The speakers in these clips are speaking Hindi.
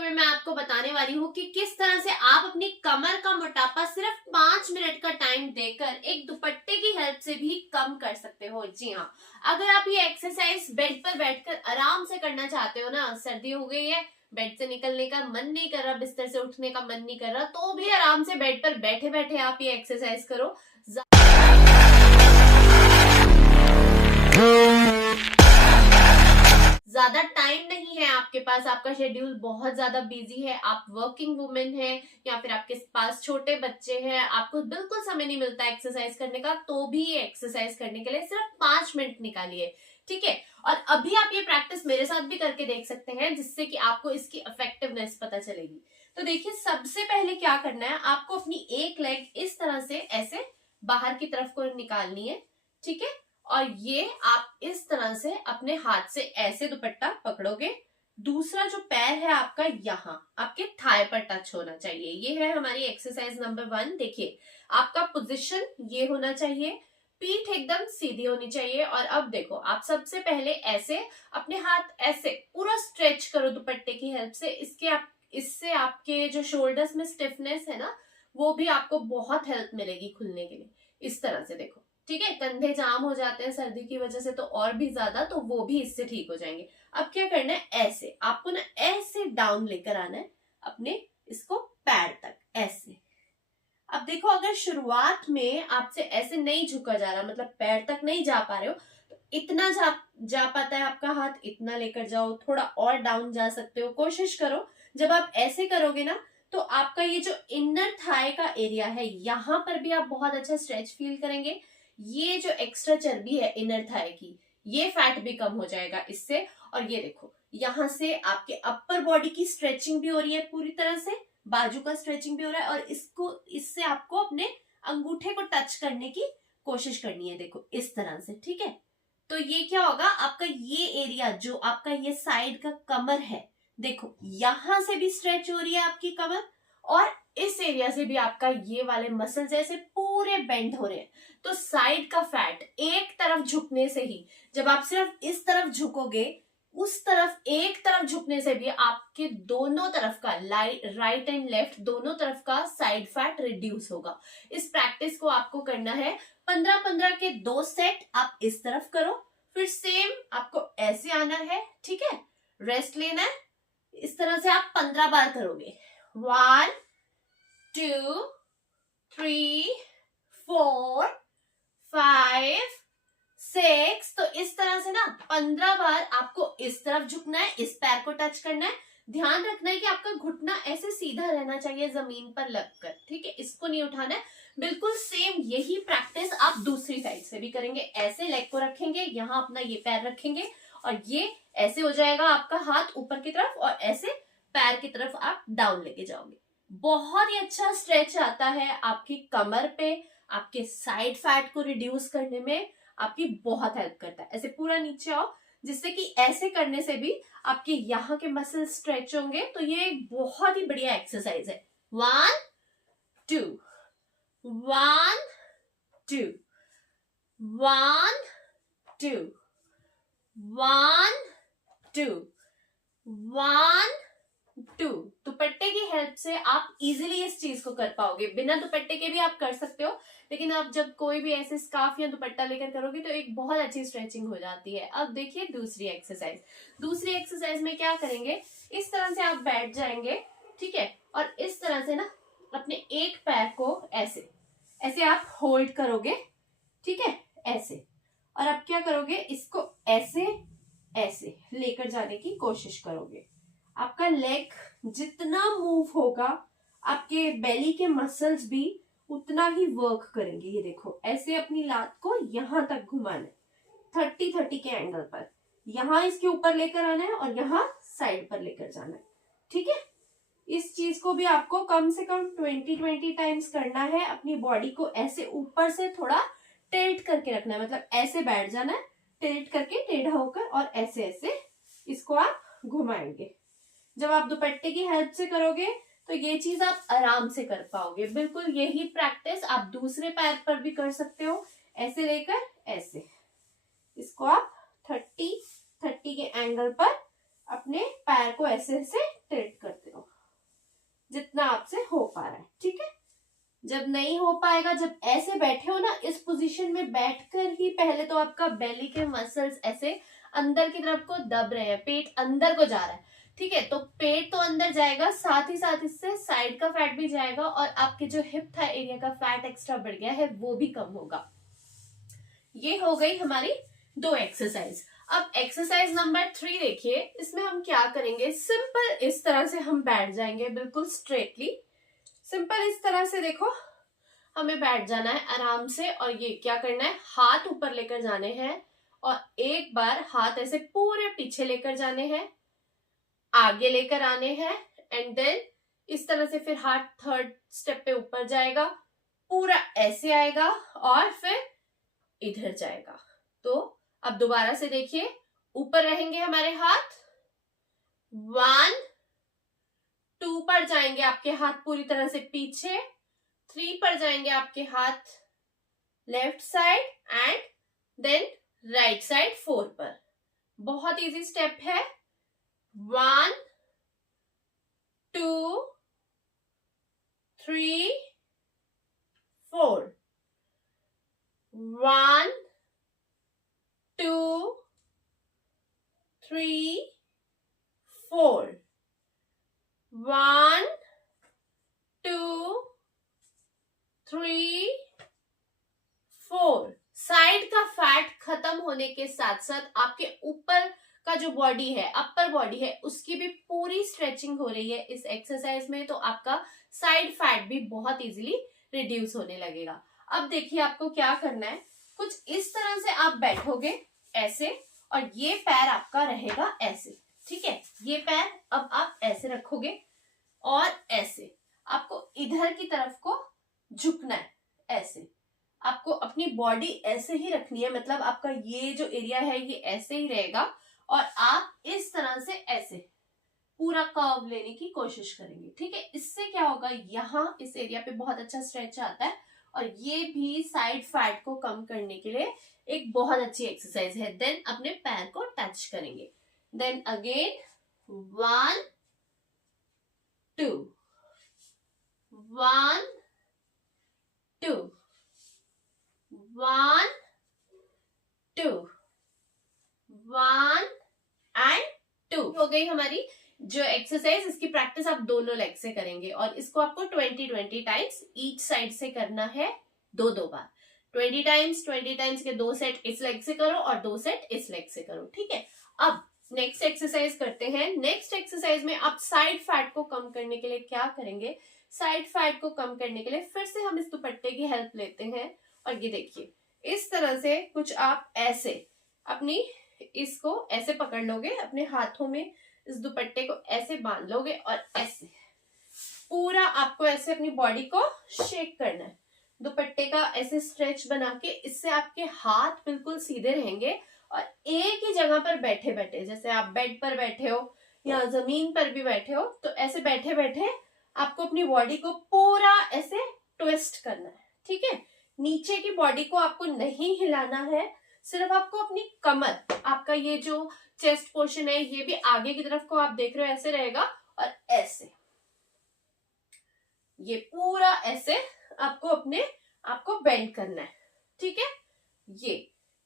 वीडियो में मैं आपको बताने वाली हूँ कि किस तरह से आप अपनी कमर का मोटापा सिर्फ 5 मिनट का टाइम देकर एक दुपट्टे की हेल्प से भी कम कर सकते हो। जी हाँ, अगर आप ये एक्सरसाइज बेड पर बैठकर आराम से करना चाहते हो ना, सर्दी हो गई है, बेड से निकलने का मन नहीं कर रहा, बिस्तर से उठने का मन नहीं कर रहा, तो भी आराम से बेड पर बैठे बैठे आप ये एक्सरसाइज करो। ज्यादा टाइम नहीं है आपके पास, आपका शेड्यूल बहुत ज्यादा बिजी है, आप वर्किंग वुमेन है या फिर आपके पास छोटे बच्चे हैं, आपको बिल्कुल समय नहीं मिलता एक्सरसाइज करने का, तो भी ये एक्सरसाइज करने के लिए सिर्फ 5 मिनट निकालिए। ठीक है, और अभी आप ये प्रैक्टिस मेरे साथ भी करके देख सकते हैं, जिससे कि आपको इसकी इफेक्टिवनेस पता चलेगी। तो देखिए, सबसे पहले क्या करना है, आपको अपनी एक लेग इस तरह से ऐसे बाहर की तरफ को निकालनी है। ठीक है, और ये आप इस तरह से अपने हाथ से ऐसे दुपट्टा पकड़ोगे। दूसरा जो पैर है आपका यहाँ आपके थाई पर टच होना चाहिए। ये है हमारी एक्सरसाइज नंबर 1। देखिए, आपका पोजीशन ये होना चाहिए, पीठ एकदम सीधी होनी चाहिए। और अब देखो, आप सबसे पहले ऐसे अपने हाथ ऐसे पूरा स्ट्रेच करो दुपट्टे की हेल्प से। इससे आपके जो शोल्डर्स में स्टिफनेस है ना, वो भी आपको बहुत हेल्प मिलेगी खुलने के लिए। इस तरह से देखो, ठीक है, कंधे जाम हो जाते हैं सर्दी की वजह से तो और भी ज्यादा, तो वो भी इससे ठीक हो जाएंगे। अब क्या करना है, ऐसे आपको ना ऐसे डाउन लेकर आना है अपने इसको पैर तक ऐसे। अब देखो, अगर शुरुआत में आपसे ऐसे नहीं झुका जा रहा, मतलब पैर तक नहीं जा पा रहे हो, तो इतना जा पाता है आपका हाथ, इतना लेकर जाओ, थोड़ा और डाउन जा सकते हो, कोशिश करो। जब आप ऐसे करोगे ना, तो आपका ये जो इनर थाई का एरिया है, यहाँ पर भी आप बहुत अच्छा स्ट्रेच फील करेंगे। ये जो एक्स्ट्रा चर्बी है इनर थाई की, ये फैट भी कम हो जाएगा इससे। और ये देखो, यहाँ से आपके अपर बॉडी की स्ट्रेचिंग भी हो रही है पूरी तरह से, बाजू का स्ट्रेचिंग भी हो रहा है, और इससे आपको अपने अंगूठे को टच करने की कोशिश करनी है। देखो इस तरह से, ठीक है। तो ये क्या होगा, आपका ये एरिया जो आपका ये साइड का कमर है, देखो यहां से भी स्ट्रेच हो रही है आपकी कमर, और इस एरिया से भी आपका ये वाले मसल्स ऐसे पूरे बेंड हो रहे हैं। तो साइड का फैट एक तरफ झुकने से ही, जब आप सिर्फ इस तरफ झुकोगे, उस तरफ एक तरफ झुकने से भी आपके दोनों तरफ का राइट एंड लेफ्ट दोनों तरफ का साइड फैट रिड्यूस होगा। इस प्रैक्टिस को आपको करना है 15-15 के 2 सेट। आप इस तरफ करो, फिर सेम आपको ऐसे आना है, ठीक है, रेस्ट लेना है। इस तरह से आप 15 बार करोगे। 1 2 3 4 5 6। तो इस तरह से ना 15 बार आपको इस तरफ झुकना है, इस पैर को टच करना है। ध्यान रखना है कि आपका घुटना ऐसे सीधा रहना चाहिए जमीन पर लगकर, ठीक है, इसको नहीं उठाना है। बिल्कुल सेम यही प्रैक्टिस आप दूसरी साइड से भी करेंगे। ऐसे लेग को रखेंगे, यहाँ अपना ये पैर रखेंगे, और ये ऐसे हो जाएगा आपका हाथ ऊपर की तरफ, और ऐसे पैर की तरफ आप डाउन लेके जाओगे। बहुत ही अच्छा स्ट्रेच आता है आपकी कमर पे, आपके साइड फैट को रिड्यूस करने में आपकी बहुत हेल्प करता है। ऐसे पूरा नीचे आओ, जिससे कि ऐसे करने से भी आपके यहाँ के मसल स्ट्रेच होंगे। तो ये एक बहुत ही बढ़िया एक्सरसाइज है। 1 2 1 2 1 2 1 2 1 2। दुपट्टे की हेल्प से आप इजीली इस चीज को कर पाओगे। बिना दुपट्टे के भी आप कर सकते हो, लेकिन आप जब कोई भी ऐसे स्कार्फ या दुपट्टा लेकर करोगे तो एक बहुत अच्छी स्ट्रेचिंग हो जाती है। अब देखिए दूसरी एक्सरसाइज। दूसरी एक्सरसाइज में क्या करेंगे, इस तरह से आप बैठ जाएंगे, ठीक है, और इस तरह से ना अपने एक पैर को ऐसे ऐसे आप होल्ड करोगे, ठीक है, ऐसे। और अब क्या करोगे, इसको ऐसे ऐसे लेकर जाने की कोशिश करोगे। आपका लेग जितना मूव होगा, आपके बेली के मसल्स भी उतना ही वर्क करेंगे। ये देखो, ऐसे अपनी लात को यहां तक घुमाना है 30-30 के एंगल पर, यहां इसके ऊपर लेकर आना है और यहां साइड पर लेकर जाना है, ठीक है। इस चीज को भी आपको कम से कम 20 टाइम्स करना है। अपनी बॉडी को ऐसे ऊपर से थोड़ा टिल्ट करके रखना है, मतलब ऐसे बैठ जाना है, टिल्ट करके टेढ़ा होकर, और ऐसे ऐसे इसको आप घुमाएंगे। जब आप दुपट्टे की हेल्प से करोगे तो ये चीज आप आराम से कर पाओगे। बिल्कुल यही प्रैक्टिस आप दूसरे पैर पर भी कर सकते हो, ऐसे लेकर ऐसे। इसको आप 30 के एंगल पर अपने पैर को ऐसे ऐसे टिल्ट करते हो। जितना आपसे हो पा रहा है, ठीक है। जब नहीं हो पाएगा, जब ऐसे बैठे हो ना, इस पोजीशन में बैठकर ही पहले तो आपका बेली के मसल्स ऐसे अंदर की तरफ को दब रहे हैं, पेट अंदर को जा रहा है, ठीक है। तो पेट तो अंदर जाएगा, साथ ही साथ इससे साइड का फैट भी जाएगा और आपके जो हिप था एरिया का फैट एक्स्ट्रा बढ़ गया है वो भी कम होगा। ये हो गई हमारी 2 एक्सरसाइज। अब एक्सरसाइज नंबर 3 देखिए, इसमें हम क्या करेंगे, सिंपल इस तरह से हम बैठ जाएंगे, बिल्कुल स्ट्रेटली, सिंपल इस तरह से देखो, हमें बैठ जाना है आराम से। और ये क्या करना है, हाथ ऊपर लेकर जाने हैं और एक बार हाथ ऐसे पूरे पीछे लेकर जाने हैं, आगे लेकर आने हैं, एंड देन इस तरह से फिर हाथ थर्ड स्टेप पे ऊपर जाएगा, पूरा ऐसे आएगा और फिर इधर जाएगा। तो अब दोबारा से देखिए, ऊपर रहेंगे हमारे हाथ, 1 2 पर जाएंगे आपके हाथ पूरी तरह से पीछे, 3 पर जाएंगे आपके हाथ left side and then right side 4 पर। बहुत इजी स्टेप है। 1 2 3 4, 1 2 3 4, 1 2 3 4। साइड का फैट खत्म होने के साथ साथ आपके ऊपर का जो बॉडी है, अपर बॉडी है, उसकी भी पूरी स्ट्रेचिंग हो रही है इस एक्सरसाइज में। तो आपका साइड फैट भी बहुत इजीली रिड्यूस होने लगेगा। अब देखिए आपको क्या करना है, कुछ इस तरह से आप बैठोगे ऐसे, और ये पैर आपका रहेगा ऐसे, ठीक है। ये पैर अब आप ऐसे रखोगे और ऐसे आपको इधर की तरफ को झुकना है, ऐसे आपको अपनी बॉडी ऐसे ही रखनी है, मतलब आपका ये जो एरिया है ये ऐसे ही रहेगा और आप इस तरह से ऐसे पूरा कर्व लेने की कोशिश करेंगे, ठीक है। इससे क्या होगा, यहाँ इस एरिया पे बहुत अच्छा स्ट्रेच आता है और ये भी साइड फैट को कम करने के लिए एक बहुत अच्छी एक्सरसाइज है। देन अपने पैर को टच करेंगे, देन अगेन 1 2 1 2 1 2 1 एंड 2 हो गई हमारी जो एक्सरसाइज। इसकी प्रैक्टिस आप दोनों लेग से करेंगे और इसको आपको 20 टाइम्स ईच साइड से करना है, 2 बार। 20 टाइम्स के 2 सेट इस लेग से करो और 2 सेट इस लेग से करो, ठीक है। अब नेक्स्ट एक्सरसाइज करते हैं। नेक्स्ट एक्सरसाइज में आप साइड फैट को कम करने के लिए क्या करेंगे, साइड फैट को कम करने के लिए फिर से हम इस दुपट्टे की हेल्प लेते हैं और ये देखिए इस तरह से कुछ आप ऐसे अपनी इसको ऐसे पकड़ लोगे, अपने हाथों में इस दुपट्टे को ऐसे बांध लोगे और ऐसे पूरा आपको ऐसे अपनी बॉडी को शेक करना है, दुपट्टे का ऐसे स्ट्रेच बना के। इससे आपके हाथ बिल्कुल सीधे रहेंगे और एक ही जगह पर बैठे बैठे, जैसे आप बेड पर बैठे हो या जमीन पर भी बैठे हो, तो ऐसे बैठे बैठे आपको अपनी बॉडी को पूरा ऐसे ट्विस्ट करना है, ठीक है। नीचे की बॉडी को आपको नहीं हिलाना है, सिर्फ आपको अपनी कमर, आपका ये जो चेस्ट पोर्शन है ये भी आगे की तरफ को आप देख रहे हो ऐसे रहेगा और ऐसे ये पूरा ऐसे आपको अपने आपको बेंड करना है, ठीक है।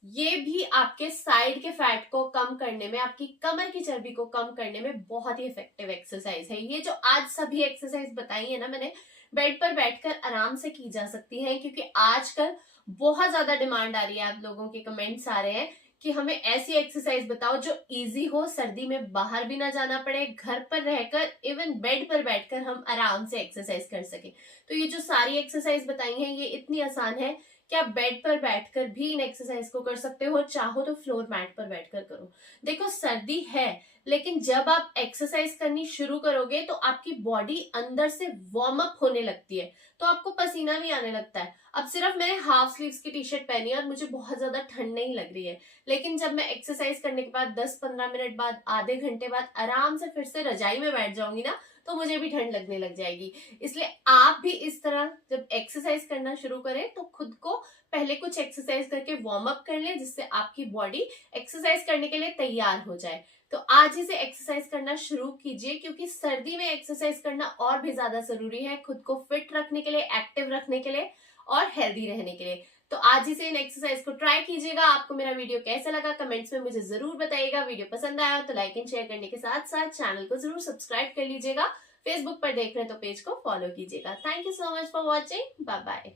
ये भी आपके साइड के फैट को कम करने में, आपकी कमर की चर्बी को कम करने में बहुत ही इफेक्टिव एक्सरसाइज है। ये जो आज सभी एक्सरसाइज बताई है ना मैंने, बेड पर बैठकर आराम से की जा सकती है, क्योंकि आजकल बहुत ज्यादा डिमांड आ रही है, आप लोगों के कमेंट्स आ रहे हैं कि हमें ऐसी एक्सरसाइज बताओ जो इजी हो, सर्दी में बाहर भी ना जाना पड़े, घर पर रहकर इवन बेड पर बैठकर हम आराम से एक्सरसाइज कर सके। तो ये जो सारी एक्सरसाइज बताई हैं ये इतनी आसान है कि आप बेड पर बैठकर भी इन एक्सरसाइज को कर सकते हो, चाहो तो फ्लोर मैट पर बैठकर करो। देखो सर्दी है, लेकिन जब आप एक्सरसाइज करनी शुरू करोगे तो आपकी बॉडी अंदर से वार्म अप होने लगती है, तो आपको पसीना भी आने लगता है। अब सिर्फ मैंने हाफ स्लीव्स की टी शर्ट पहनी है और मुझे बहुत ज्यादा ठंड नहीं लग रही है, लेकिन जब मैं एक्सरसाइज करने के बाद 10-15 मिनट बाद, आधे घंटे बाद आराम से फिर से रजाई में बैठ जाऊंगी ना, तो मुझे भी ठंड लगने लग जाएगी। इसलिए आप भी इस तरह जब एक्सरसाइज करना शुरू करें तो खुद को पहले कुछ एक्सरसाइज करके वार्म अप कर लें, जिससे आपकी बॉडी एक्सरसाइज करने के लिए तैयार हो जाए। तो आज ही से एक्सरसाइज करना शुरू कीजिए, क्योंकि सर्दी में एक्सरसाइज करना और भी ज्यादा जरूरी है खुद को फिट रखने के लिए, एक्टिव रखने के लिए और हेल्दी रहने के लिए। तो आज ही से इन एक्सरसाइज को ट्राई कीजिएगा। आपको मेरा वीडियो कैसा लगा कमेंट्स में मुझे जरूर बताइएगा। वीडियो पसंद आया तो लाइक एंड शेयर करने के साथ साथ चैनल को जरूर सब्सक्राइब कर लीजिएगा। फेसबुक पर देख रहे हैं तो पेज को फॉलो कीजिएगा। Thank you so much for watching. Bye bye.